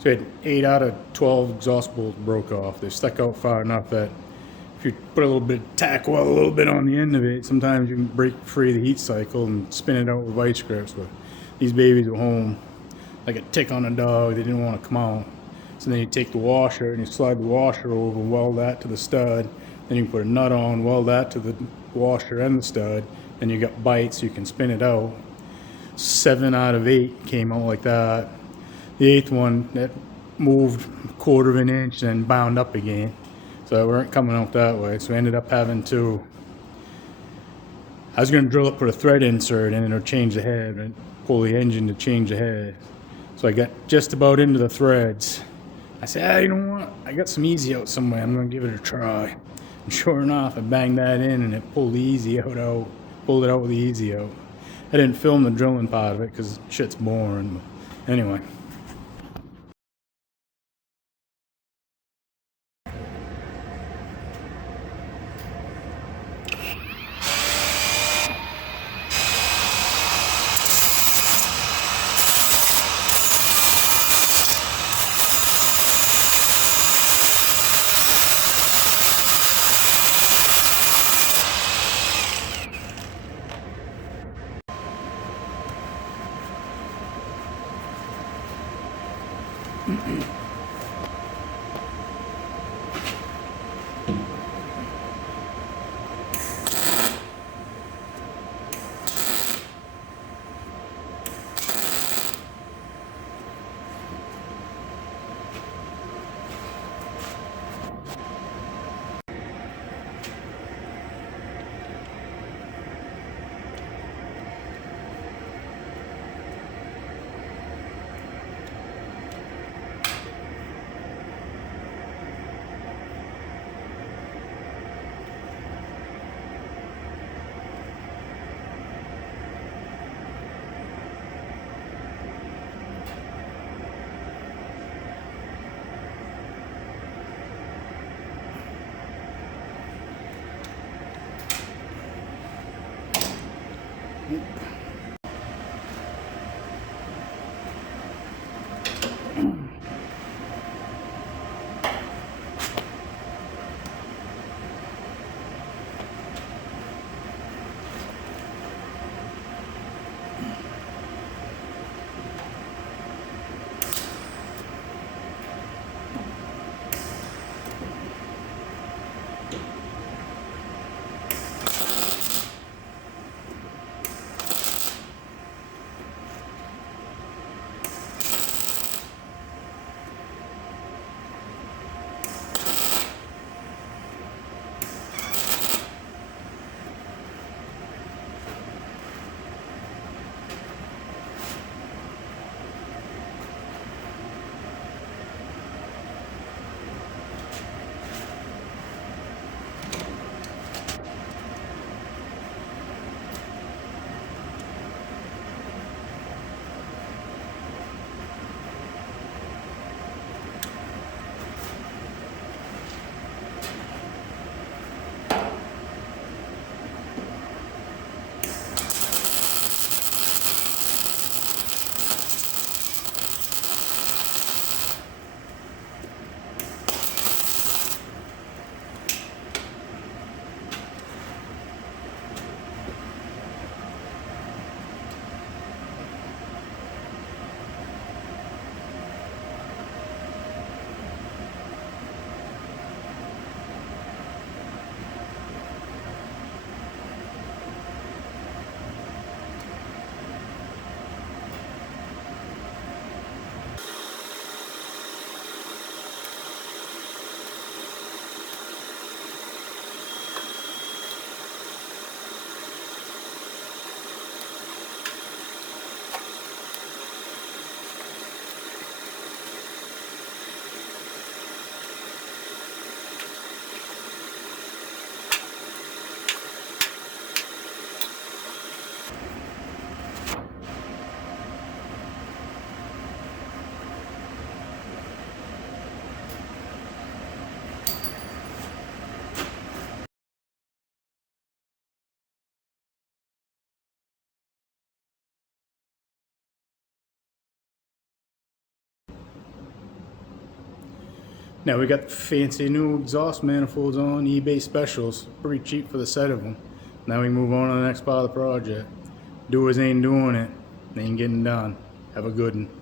So we had 8 out of 12 exhaust bolts broke off. They stuck out far enough that if you put a little bit of tack weld a little bit on the end of it, sometimes you can break free the heat cycle and spin it out with vice grips. But these babies at home, like a tick on a dog, they didn't want to come out. So then you take the washer and you slide the washer over, weld that to the stud. Then you can put a nut on, weld that to the washer and the stud. Then you got bites, you can spin it out. 7 out of 8 came out like that. The 8th one, that moved a quarter of an inch and then bound up again. So they weren't coming out that way. So we ended up having to, I was going to drill it, put a thread insert in, and it'll change the head, and pull the engine to change the head. So I got just about into the threads. I said, you know what? I got some easy out somewhere. I'm going to give it a try. And sure enough, I banged that in and it pulled the easy out. Pulled it out with the easy out. I didn't film the drilling part of it because shit's boring. But anyway. Now we got the fancy new exhaust manifolds on eBay specials, pretty cheap for the set of them. Now we move on to the next part of the project. Doers ain't doing it, they ain't getting done. Have a good one.